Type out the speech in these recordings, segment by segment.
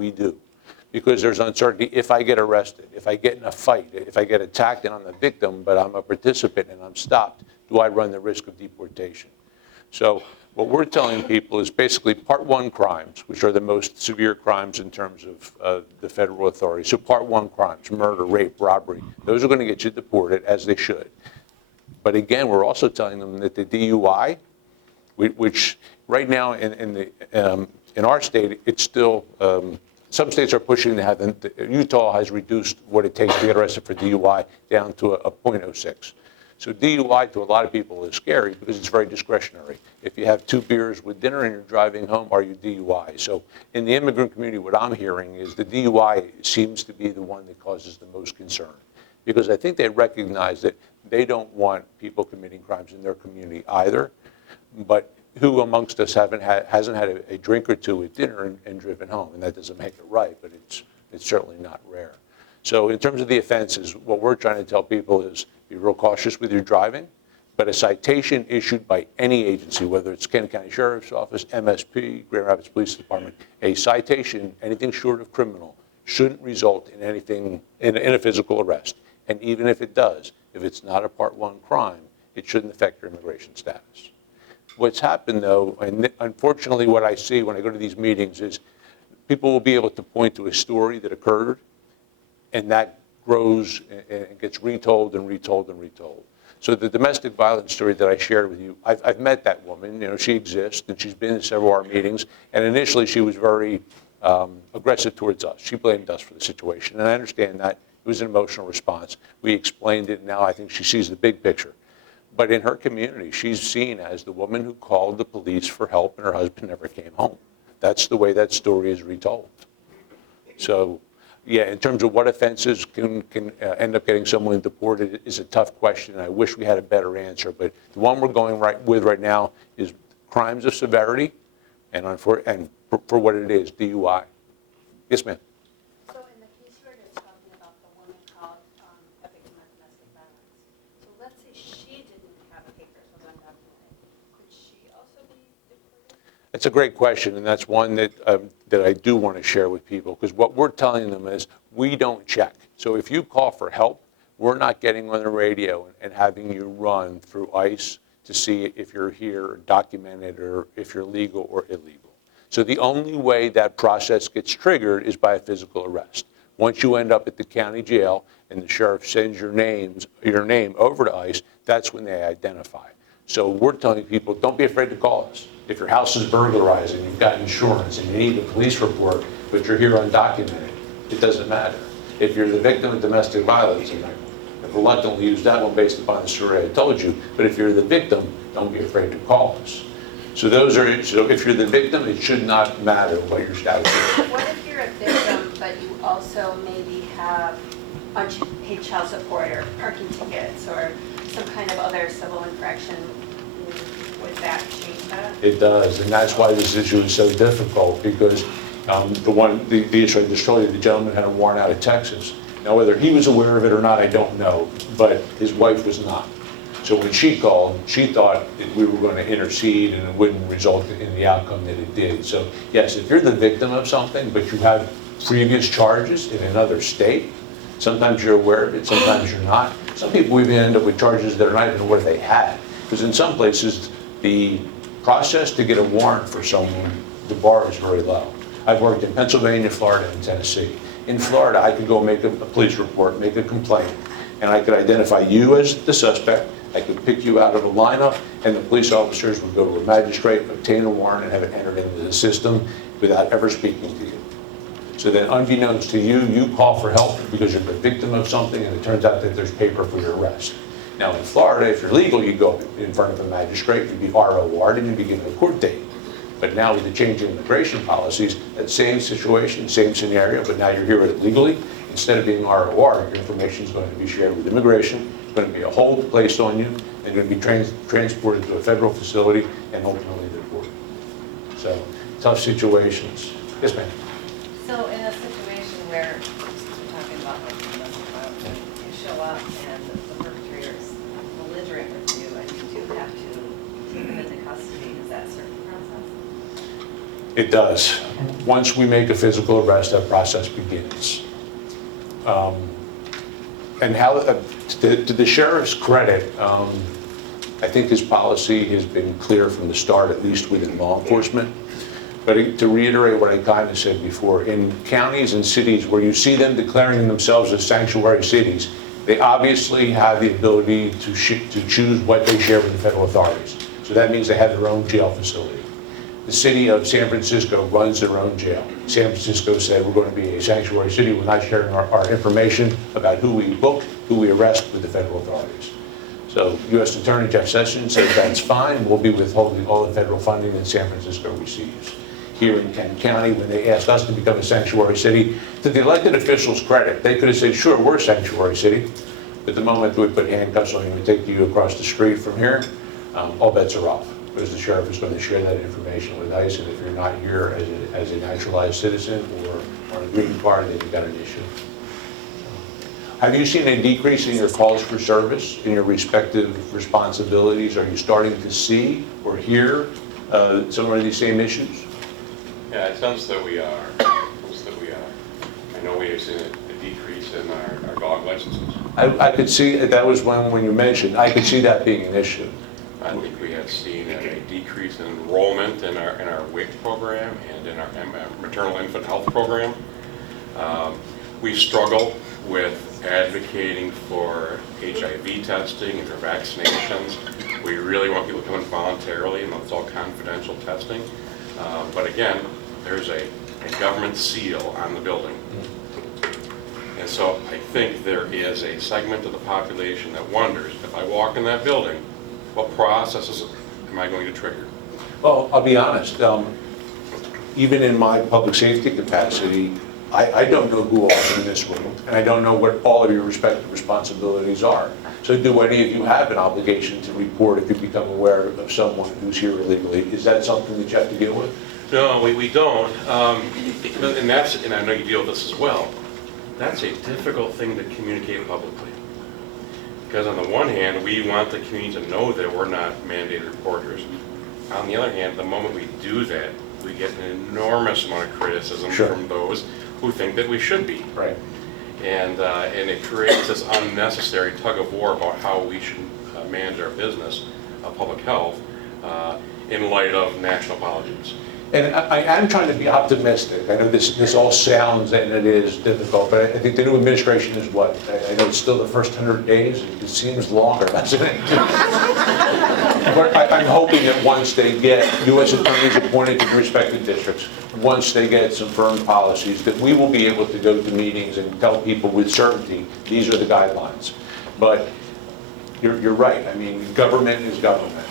We do. Because there's uncertainty. If I get arrested, if I get in a fight, if I get attacked and I'm a victim, but I'm a participant and I'm stopped, do I run the risk of deportation? So what we're telling people is basically Part 1 crimes, which are the most severe crimes in terms of the federal authority. So Part 1 crimes, murder, rape, robbery, those are going to get you deported, as they should. But again, we're also telling them that the DUI, which right now in our state, it's still, some states are pushing to have, Utah has reduced what it takes to get arrested for DUI down to a 0.06. So DUI to a lot of people is scary because it's very discretionary. If you have 2 beers with dinner and you're driving home, are you DUI? So in the immigrant community, what I'm hearing is the DUI seems to be the one that causes the most concern. Because I think they recognize that they don't want people committing crimes in their community either. But who amongst us hasn't had a drink or two at dinner and driven home? And that doesn't make it right, but it's certainly not rare. So in terms of the offenses, what we're trying to tell people is be real cautious with your driving, but a citation issued by any agency, whether it's Kent County Sheriff's Office, MSP, Grand Rapids Police Department, a citation, anything short of criminal, shouldn't result in anything, in a physical arrest. And even if it does, if it's not a Part 1 crime, it shouldn't affect your immigration status. What's happened, though, and unfortunately what I see when I go to these meetings is people will be able to point to a story that occurred, and that grows and gets retold and retold and retold. So the domestic violence story that I shared with you, I've met that woman. You know, she exists, and she's been in several of our meetings. And initially, she was very aggressive towards us. She blamed us for the situation, and I understand that. It was an emotional response. We explained it, and now I think she sees the big picture. But in her community, she's seen as the woman who called the police for help, and her husband never came home. That's the way that story is retold. So, yeah, in terms of what offenses can end up getting someone deported is a tough question, and I wish we had a better answer. But the one we're going with right now is crimes of severity, and for what it is, DUI. Yes, ma'am. So in the case where you're talking about the woman called a victim of domestic violence, so let's say she didn't have a papers, was undocumented, could she also be deported? That's a great question, and that's one that I do want to share with people, because what we're telling them is we don't check. So if you call for help, we're not getting on the radio and having you run through ICE to see if you're here or documented or if you're legal or illegal. So the only way that process gets triggered is by a physical arrest. Once you end up at the county jail and the sheriff sends your name over to ICE, that's when they identify. So we're telling people, don't be afraid to call us. If your house is burglarized and you've got insurance and you need a police report, but you're here undocumented, it doesn't matter. If you're the victim of domestic violence, and I reluctantly use that one based upon the story I told you, but if you're the victim, don't be afraid to call us. So so if you're the victim, it should not matter what your status is. What if you're a victim, but you also maybe have unpaid child support or parking tickets or some kind of other civil infraction? Would that change that? It does, and that's why this issue is so difficult, because the issue I just told you, the gentleman had a warrant out of Texas. Now, whether he was aware of it or not, I don't know, but his wife was not. So when she called, she thought that we were going to intercede and it wouldn't result in the outcome that it did. So yes, if you're the victim of something, but you have previous charges in another state, sometimes you're aware of it, sometimes you're not. Some people even end up with charges that are not even aware they had. Because in some places, the process to get a warrant for someone, the bar is very low. I've worked in Pennsylvania, Florida, and Tennessee. In Florida, I could go make a police report, make a complaint, and I could identify you as the suspect. I could pick you out of a lineup, and the police officers would go to a magistrate, obtain a warrant, and have it entered into the system without ever speaking to you. So then, unbeknownst to you, you call for help because you're the victim of something, and it turns out that there's paper for your arrest. Now, in Florida, if you're legal, you go in front of a magistrate, you'd be ROR'd, and you'd be given a court date. But now with the change in immigration policies, that same situation, same scenario, but now you're here legally. Instead of being ROR, your information is going to be shared with immigration. It's going to be a hold placed on you, and you're going to be transported to a federal facility and ultimately deported. So, tough situations. Yes, ma'am. So in a situation where we're talking about like domestic violence, you show up and the perpetrator is belligerent with you and you do have to take them into custody, is that a certain process? It does. Once we make a physical arrest, that process begins. And how, to the sheriff's credit, I think his policy has been clear from the start, at least within law enforcement. But to reiterate what I kind of said before, in counties and cities where you see them declaring themselves as sanctuary cities, they obviously have the ability to choose what they share with the federal authorities. So that means they have their own jail facility. The city of San Francisco runs their own jail. San Francisco said we're going to be a sanctuary city. We're not sharing our information about who we book, who we arrest with the federal authorities. So U.S. Attorney Jeff Sessions said that's fine. We'll be withholding all the federal funding that San Francisco receives. Here in Kent County, when they asked us to become a sanctuary city, to the elected officials' credit, they could have said, sure, we're a sanctuary city. But the moment we put handcuffs on you and take you across the street from here, all bets are off. Because the sheriff is going to share that information with ICE, and if you're not here as a naturalized citizen or on a green card, then you've got an issue. Have you seen a decrease in your calls for service, in your respective responsibilities? Are you starting to see or hear some of these same issues? Yeah, it sounds that we are. I know we have seen a decrease in our dog licenses. I could see, that was when you mentioned, I could see that being an issue. I think we have seen a decrease in enrollment in our WIC program and in our maternal infant health program. We struggle with advocating for HIV testing and for vaccinations. We really want people to come in voluntarily, and it's all confidential testing. But again, there's a government seal on the building. And so I think there is a segment of the population that wonders, if I walk in that building, what processes am I going to trigger? Well, I'll be honest, even in my public safety capacity, I don't know who all is in this room, and I don't know what all of your respective responsibilities are. So do any of you have an obligation to report if you become aware of someone who's here illegally? Is that something that you have to deal with? No, we don't. And I know you deal with this as well. That's a difficult thing to communicate publicly. Because on the one hand, we want the community to know that we're not mandated reporters. On the other hand, the moment we do that, we get an enormous amount of criticism from those who think that we should be. Right. And it creates this unnecessary tug of war about how we should manage our business of public health in light of national politics. And I am trying to be optimistic. I know this all sounds, and it is difficult, but I think the new administration is what? I know it's still the first 100 days. It seems longer, doesn't it? But I'm hoping that once they get U.S. attorneys appointed to the respective districts, once they get some firm policies, that we will be able to go to meetings and tell people with certainty, these are the guidelines. But you're right. I mean, government is government.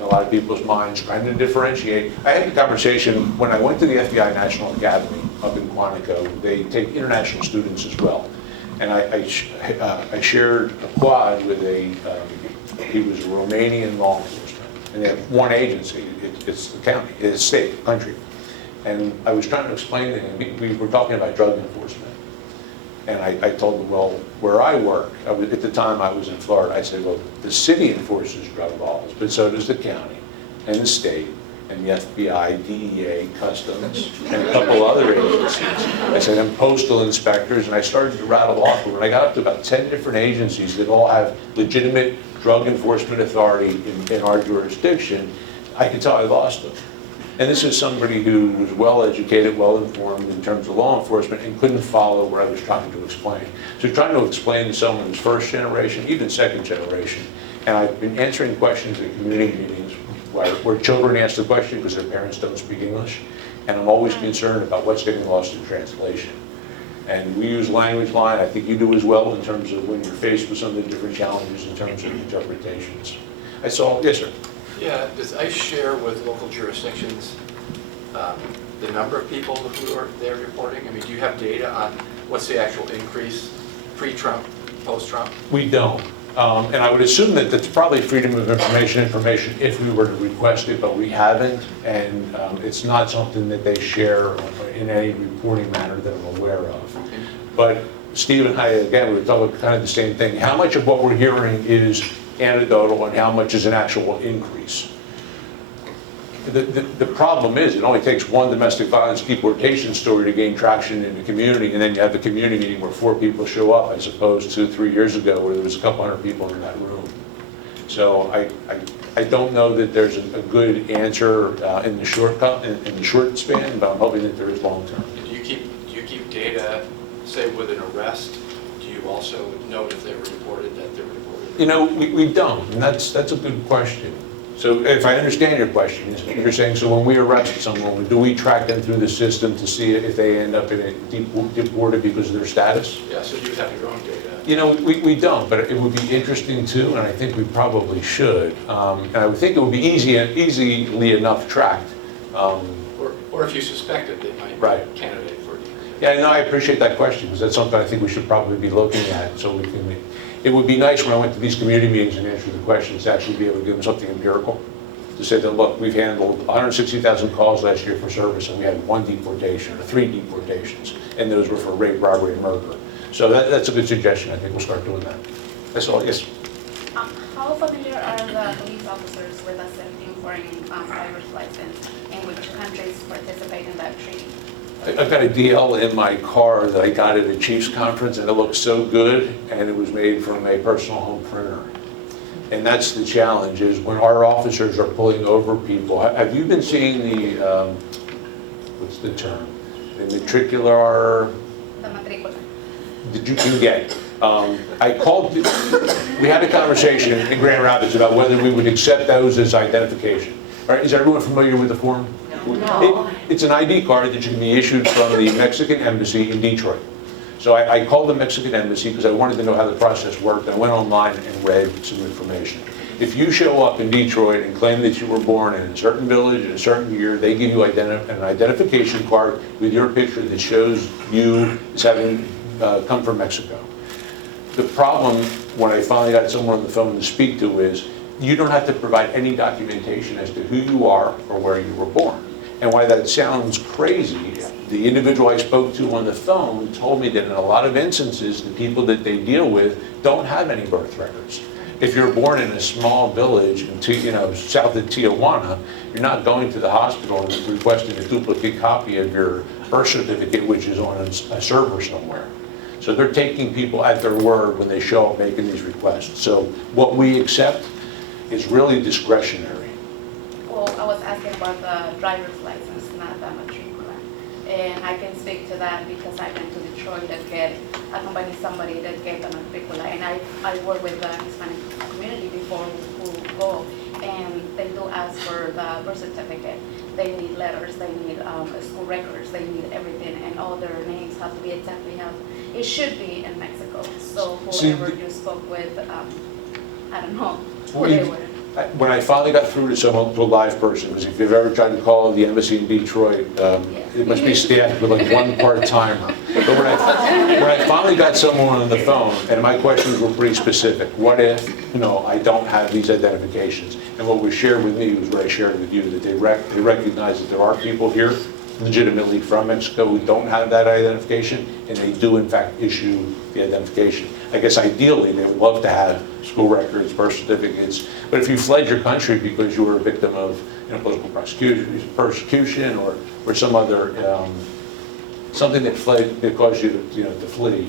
A lot of people's minds trying to differentiate. I had a conversation when I went to the FBI National Academy up in Quantico. They take international students as well. And I shared a quad with he was a Romanian law enforcement. And they have one agency, it's the county, it's state, country. And I was trying to explain to him, we were talking about drug enforcement. And I told him, well, where I work, at the time I was in Florida, I said, well, the city enforces drug laws, but so does the county and the state and the FBI, DEA, Customs, and a couple other agencies. I said, and postal inspectors, and I started to rattle off. When I got up to about 10 different agencies that all have legitimate drug enforcement authority in our jurisdiction, I could tell I lost them. And this is somebody who was well-educated, well-informed in terms of law enforcement and couldn't follow what I was trying to explain. So trying to explain to someone who's first generation, even second generation, and I've been answering questions at community meetings where children ask the question because their parents don't speak English, and I'm always concerned about what's getting lost in translation. And we use language line, I think you do as well, in terms of when you're faced with some of the different challenges in terms of interpretations. Yes, sir. Yeah, does ICE share with local jurisdictions the number of people who are there reporting? I mean, do you have data on what's the actual increase pre-Trump, post-Trump? We don't. And I would assume that that's probably freedom of information if we were to request it, but we haven't. And it's not something that they share in any reporting manner that I'm aware of. Okay. But Steve and I, again, we were talking kind of the same thing. How much of what we're hearing is anecdotal and how much is an actual increase? The problem is, it only takes one domestic violence deportation story to gain traction in the community, and then you have the community meeting where 4 people show up, as opposed to 3 years ago where there was a couple hundred people in that room. So I don't know that there's a good answer in the short span, but I'm hoping that there is long term. Do you keep data, say with an arrest? Do you also note if they were reported, that they were reported? You know, we don't, and that's a good question. So if I understand your question, you're saying, so when we arrest someone, do we track them through the system to see if they end up in a deported because of their status? Yeah, so you have your own data. You know, we don't, but it would be interesting too, and I think we probably should. And I would think it would be easily enough tracked. Or if you suspected they might be a candidate for deportation. Yeah, no, I appreciate that question, because that's something I think we should probably be looking at, so we can. It would be nice when I went to these community meetings and answered the questions to actually be able to give them something empirical. To say that, look, we've handled 160,000 calls last year for service, and we had 1 deportation, or 3 deportations, and those were for rape, robbery, and murder. So that's a good suggestion. I think we'll start doing that. That's all, yes. How familiar are the police officers with accepting foreign driver's license, and which countries participate in that treaty? I've got a DL in my car that I got at a Chiefs conference, and it looks so good, and it was made from a personal home printer. And that's the challenge, is when our officers are pulling over people. Have you been seeing the, what's the term? The matricular? The matrícula. That you can get. I called, we had a conversation in Grand Rapids about whether we would accept those as identification. All right, is everyone familiar with the form? No. It's an ID card that you can be issued from the Mexican embassy in Detroit. So I called the Mexican embassy because I wanted to know how the process worked. I went online and read some information. If you show up in Detroit and claim that you were born in a certain village in a certain year, they give you an identification card with your picture that shows you as having come from Mexico. The problem, when I finally got someone on the phone to speak to, is you don't have to provide any documentation as to who you are or where you were born. And why that sounds crazy, the individual I spoke to on the phone told me that in a lot of instances, the people that they deal with don't have any birth records. If you're born in a small village in south of Tijuana, you're not going to the hospital and requesting a duplicate copy of your birth certificate, which is on a server somewhere. So they're taking people at their word when they show up making these requests. So what we accept is really discretionary. Well, I was asking about the driver's license, not the matricula. And I can speak to that because I've been to Detroit and accompany somebody that get the matricula. And I work with the Hispanic community before who go, and they do ask for the birth certificate. They need letters, they need school records, they need everything, and all their names have to be exactly how it should be in Mexico. So whoever you spoke with, I don't know who they were. When I finally got through to someone, to a live person, because if you've ever tried to call the embassy in Detroit, it must be staffed with like 1 part-timer. But when I finally got someone on the phone, and my questions were pretty specific. What if, I don't have these identifications? And what was shared with me was what I shared with you, that they recognize that there are people here legitimately from Mexico who don't have that identification, and they do in fact issue the identification. I guess ideally they would love to have school records, birth certificates, but if you fled your country because you were a victim of political persecution or some other something that caused you to flee,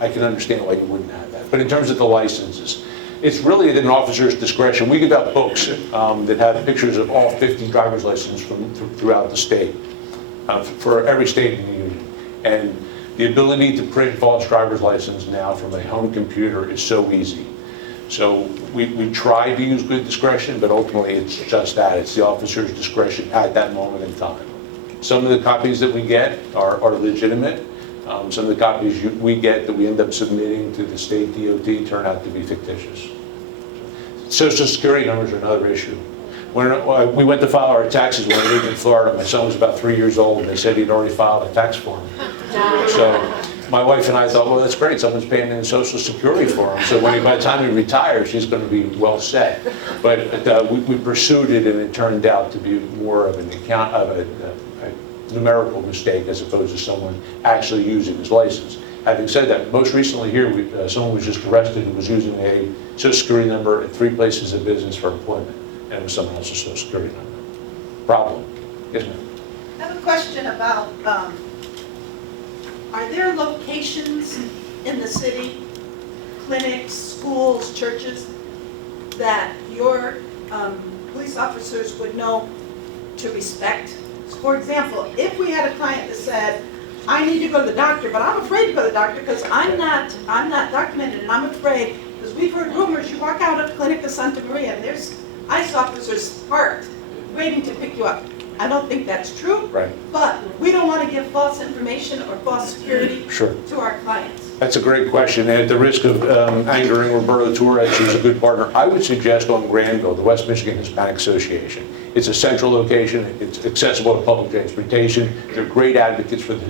I can understand why you wouldn't have that. But in terms of the licenses, it's really at an officer's discretion. We give out books that have pictures of all 50 driver's licenses from throughout the state, for every state in the union. And the ability to print false driver's license now from a home computer is so easy. So we try to use good discretion, but ultimately it's just that. It's the officer's discretion at that moment in time. Some of the copies that we get are legitimate. Some of the copies we get that we end up submitting to the state DOT turn out to be fictitious. Social security numbers are another issue. When we went to file our taxes when I lived in Florida, my son was about 3 years old, and they said he'd already filed a tax form. So my wife and I thought, well, that's great, someone's paying in Social Security for him. So by the time he retires, he's going to be well set. But we pursued it, and it turned out to be more of a numerical mistake as opposed to someone actually using his license. Having said that, most recently here, someone was just arrested who was using a Social Security number at 3 places of business for employment, and it was someone else's Social Security number. problem. Yes, ma'am? I have a question about, are there locations in the city, clinics, schools, churches, that your police officers would know to respect? For example, if we had a client that said, I need to go to the doctor, but I'm afraid to go to the doctor because I'm not documented and I'm afraid, because we've heard rumors, you walk out of Clinic of Santa Maria and there's ICE officers parked, waiting to pick you up. I don't think that's true. Right. But we don't want to give false information or false security Sure. to our clients. That's a great question, and at the risk of angering Roberto Torres, who's a good partner, I would suggest on Granville, the West Michigan Hispanic Association. It's a central location, it's accessible to public transportation, they're great advocates for the